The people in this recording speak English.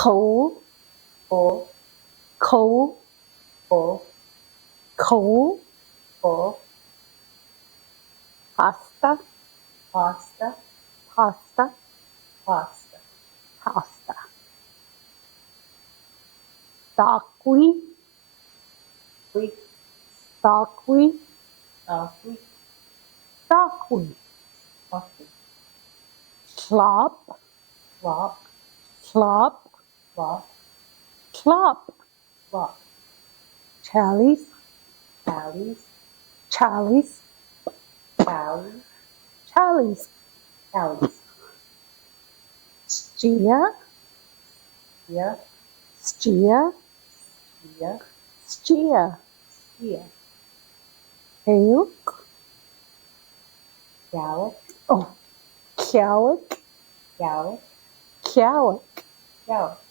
kwól, kwól, kwól, kwól, kwól, kwól, pasta, pasta, pasta, pasta, pasta. Sth'òqwi, sth'òqwi, sth'òqwi, sth'òqwi, sth'òqwi. sth'òqwi, Slhop, slhop, slhop, slhop, slhop. slhop, Chálís, chálís, chálís, chálís, chálís. chálís, Schíya, schíya, schíya, schíya, schíya. schíya, Halq, xáweq, oh, xáweq, xáweq, xáweq. xáweq.